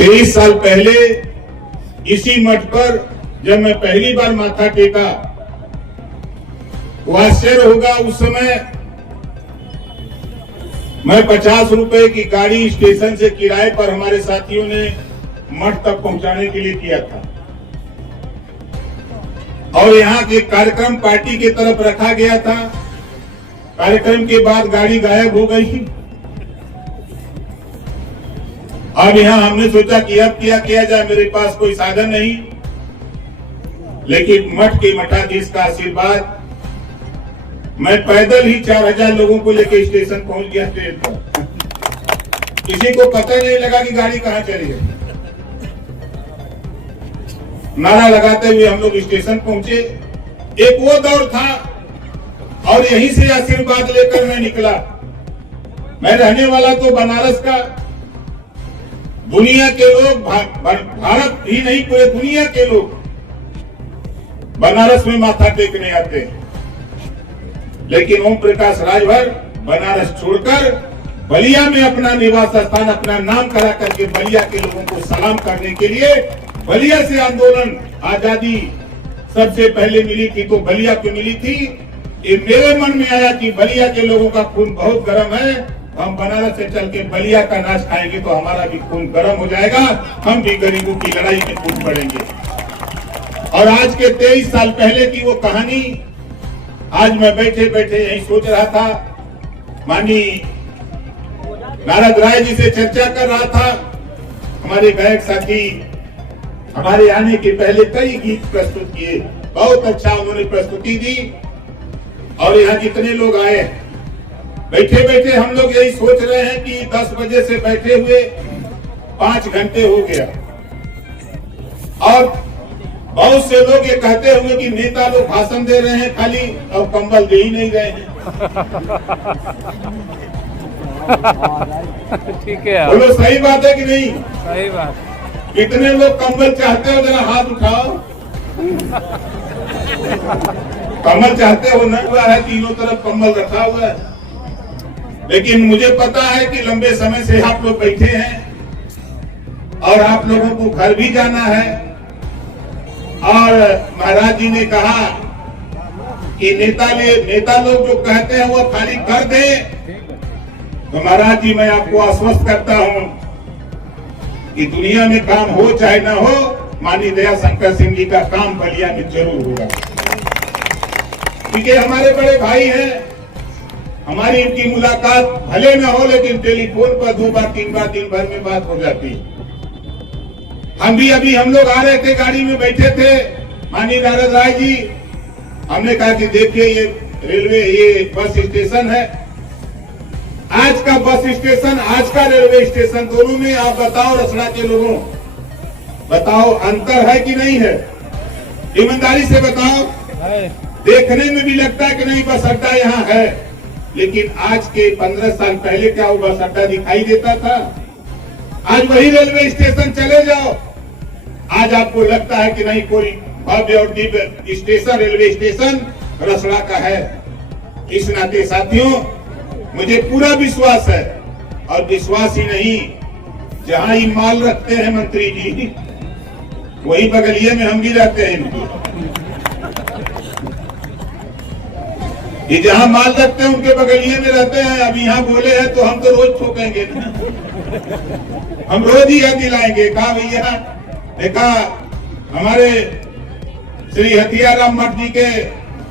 23 साल पहले इसी मठ पर जब मैं पहली बार माथा टेका तो आश्चर्य होगा, उस समय मैं 50 रुपए की गाड़ी स्टेशन से किराए पर हमारे साथियों ने मठ तक पहुंचाने के लिए किया था और यहाँ के कार्यक्रम पार्टी की तरफ रखा गया था। कार्यक्रम के बाद गाड़ी गायब हो गई। अब यहाँ हमने सोचा कि अब क्या किया जाए, मेरे पास कोई साधन नहीं, लेकिन मठ के मठाधीश का आशीर्वाद, मैं पैदल ही 4000 लोगों को लेकर स्टेशन पहुंच गया ट्रेन पर। किसी को पता नहीं लगा कि गाड़ी कहां चली गई। नारा लगाते हुए हम लोग स्टेशन पहुंचे। एक वो दौर था और यहीं से आशीर्वाद लेकर मैं निकला। मैं रहने वाला तो बनारस का, दुनिया के लोग, भारत ही नहीं पूरे दुनिया के लोग बनारस में माथा टेकने आते हैं, लेकिन ओम प्रकाश राजभर बनारस छोड़कर बलिया में अपना निवास स्थान, अपना नाम करा करके बलिया के लोगों को सलाम करने के लिए, बलिया से आंदोलन आजादी सबसे पहले मिली थी तो बलिया को मिली थी। ये मेरे मन में आया कि बलिया के लोगों का खून बहुत गर्म है, हम बनारस से चल के बलिया का नाच खाएंगे तो हमारा भी खून गर्म हो जाएगा, हम भी गरीबों की लड़ाई में कूद पड़ेंगे। और आज के 23 साल पहले की वो कहानी आज मैं बैठे बैठे यही सोच रहा था। माननीय नारद राय जी से चर्चा कर रहा था। हमारे गायक साथी हमारे आने के पहले कई गीत प्रस्तुत किए, बहुत अच्छा उन्होंने प्रस्तुति दी। और यहाँ जितने लोग आए, बैठे बैठे हम लोग यही सोच रहे हैं कि 10 बजे से बैठे हुए 5 घंटे हो गया और बहुत से लोग ये कहते होंगे कि नेता लोग भाषण दे रहे हैं खाली और कंबल दे ही नहीं रहे हैं। ठीक है, बोलो सही बात है कि नहीं? सही बात। कितने लोग कंबल चाहते हो, जरा हाथ उठाओ। कंबल चाहते हो ना? हुआ है तीनों तरफ कंबल रखा हुआ है, लेकिन मुझे पता है कि लंबे समय से आप लोग बैठे हैं और आप लोगों को घर भी जाना है। और महाराज जी ने कहा कि नेता लोग जो कहते हैं वो खाली कर दे। तो महाराज जी, मैं आपको आश्वस्त करता हूं कि दुनिया में काम हो चाहे ना हो, माननीय दया शंकर सिंह जी का काम बलिया में जरूर होगा, क्योंकि हमारे बड़े भाई हैं। हमारी इनकी मुलाकात भले ना हो, लेकिन टेलीफोन पर 2 बार 3 बार दिन भर में बात हो जाती है। हम लोग आ रहे थे, गाड़ी में बैठे थे, माननीय नारद राय जी, हमने कहा कि देखिए ये रेलवे, ये बस स्टेशन है, आज का बस स्टेशन, आज का रेलवे स्टेशन, दोनों में आप बताओ रसड़ा के लोगों, बताओ अंतर है कि नहीं है? ईमानदारी से बताओ। देखने में भी लगता है कि नहीं बस अड्डा यहाँ है, लेकिन आज के 15 साल पहले क्या वो बस अड्डा दिखाई देता था? आज वही रेलवे स्टेशन चले जाओ, आज आपको लगता है कि नहीं कोई भव्य और Divya station, railway station Rasra का है। इस नाते साथियों, मुझे पूरा विश्वास है, और विश्वास ही नहीं, जहां ही माल रखते हैं मंत्री जी, वही बगलिए में हम भी रहते हैं इनकी। ये जहां माल रखते हैं उनके बगलिए में रहते हैं। अभी यहाँ बोले हैं तो हम तो रोज ठोकेंगे, हम रोज ही याद दिलाएंगे। कहा भैया, देखा हमारे श्री हथियाराम मठ जी के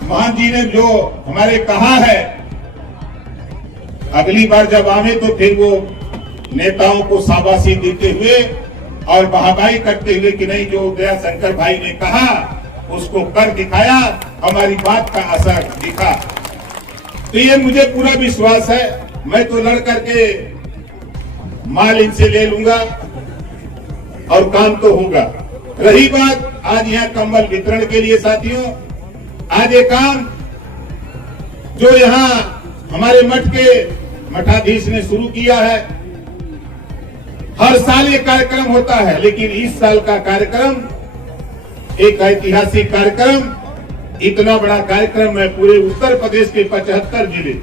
महान जी ने जो हमारे कहा है, अगली बार जब आवे तो फिर वो नेताओं को शाबाशी देते हुए और वाहवाही करते हुए कि नहीं, जो दया शंकर भाई ने कहा उसको कर दिखाया, हमारी बात का असर दिखा। तो ये मुझे पूरा विश्वास है। मैं तो लड़ करके माल इनसे ले लूंगा और काम तो होगा। रही बात आज यहाँ कंबल वितरण के लिए, साथियों, आज ये काम जो यहाँ हमारे मठ के मठाधीश ने शुरू किया है, हर साल ये कार्यक्रम होता है, लेकिन इस साल का कार्यक्रम एक ऐतिहासिक कार्यक्रम, इतना बड़ा कार्यक्रम है। पूरे उत्तर प्रदेश के 75 जिले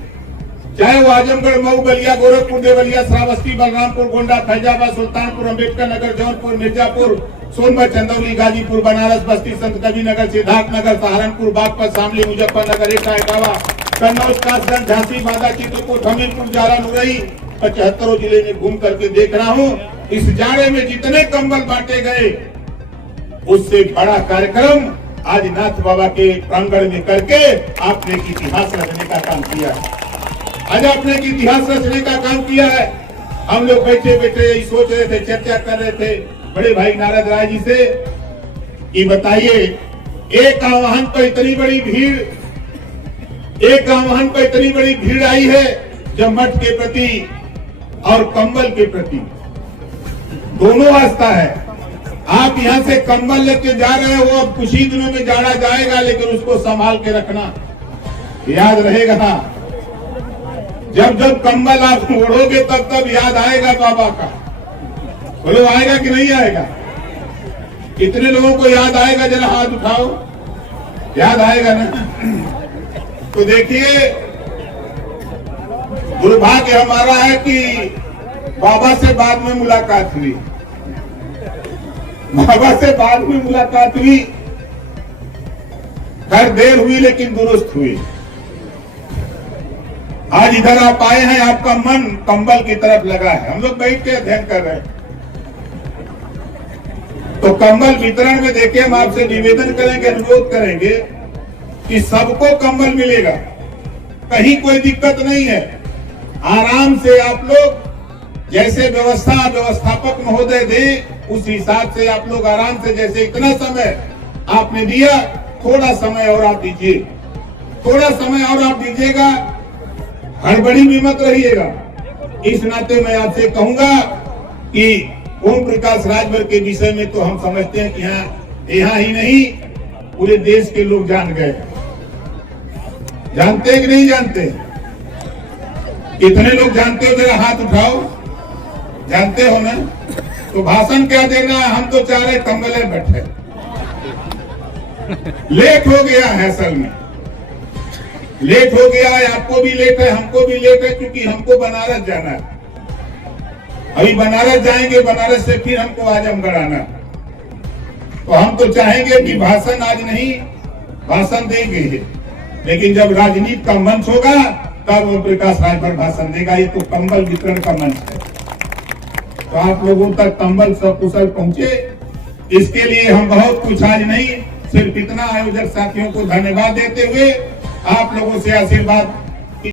चाहे वो आजमगढ़, मऊ, बलिया, गोरखपुर, देवरिया, श्रावस्ती, बलरामपुर, गोंडा, फैजाबाद, सुल्तानपुर, अम्बेडकर नगर, जौनपुर, मिर्जापुर, सोनभद्र, चंदौली, गाजीपुर, बनारस, बस्ती, संत कबीरनगर, सिद्धार्थनगर, सहारनपुर, बागपत, शामली, मुजफ्फरनगर, एटा, इटावा, कन्नौज, कासगंज, झांसी, बांदा, चित्रकूट, हमीरपुर, जारा, मुरई, 75 जिले में घूम करके देख रहा हूँ। इस जाड़े में जितने कंबल बांटे गए, उससे बड़ा कार्यक्रम आज नाथ बाबा के प्रांगण में करके आपने एक इतिहास रचने का काम किया है। आज आपने एक इतिहास रचने का काम किया है। हम लोग बैठे बैठे यही सोच रहे थे, चर्चा कर रहे थे बड़े भाई नारद राय जी से कि बताइए, एक आह्वान पर इतनी बड़ी भीड़, एक आह्वान पर इतनी बड़ी भीड़ आई है, जब मठ के प्रति और कंबल के प्रति दोनों आस्था है। आप यहाँ से कंबल लेके जा रहे हो, अब कुछ ही दिनों में जाड़ा जाएगा, लेकिन उसको संभाल के रखना, याद रहेगा। जब जब कंबल आप ओढ़ोगे तब तब याद आएगा बाबा का। बोलो आएगा कि नहीं आएगा? कितने लोगों को याद आएगा? जरा हाथ उठाओ, याद आएगा ना? तो देखिए, दुर्भाग्य हमारा है कि बाबा से बाद में मुलाकात हुई, बाबा से बाद में मुलाकात हुई, खैर देर हुई लेकिन दुरुस्त हुई। आज इधर आप आए हैं, आपका मन कंबल की तरफ लगा है। हम लोग बैठ के अध्ययन कर रहे हैं, तो कंबल वितरण में देखिए, हम आपसे निवेदन करेंगे, अनुरोध करेंगे कि सबको कंबल मिलेगा, कहीं कोई दिक्कत नहीं है। आराम से आप लोग जैसे व्यवस्थापक महोदय दे, उस हिसाब से आप लोग आराम से, जैसे इतना समय आपने दिया, थोड़ा समय और आप दीजिए, थोड़ा समय और आप दीजिएगा, हड़बड़ी भी मत रहिएगा। इस नाते मैं आपसे कहूंगा कि ओम प्रकाश राजभर के विषय में तो हम समझते हैं कि यहाँ ही नहीं, पूरे देश के लोग जान गए। जानते हैं कि नहीं जानते? कितने लोग जानते हो? जरा हाथ उठाओ। जानते हो ना? तो भाषण क्या देना? हम तो चाह रहे कंबले बैठे। लेट हो गया है, असल में लेट हो गया है, आपको भी लेट है, हमको भी लेट है, क्योंकि हमको बनारस जाना है। अभी बनारस जाएंगे, बनारस से फिर हमको आजमगढ़ आना। तो हम तो चाहेंगे कि भाषण आज नहीं, भाषण देंगे, लेकिन जब राजनीति का मंच होगा तब ओम प्रकाश राजभर भाषण देगा। ये तो कंबल वितरण का मंच है, तो आप लोगों तक कंबल सकुशल पहुंचे, इसके लिए हम बहुत कुछ आज नहीं, सिर्फ इतना आयोजक साथियों को धन्यवाद देते हुए आप लोगों से आशीर्वाद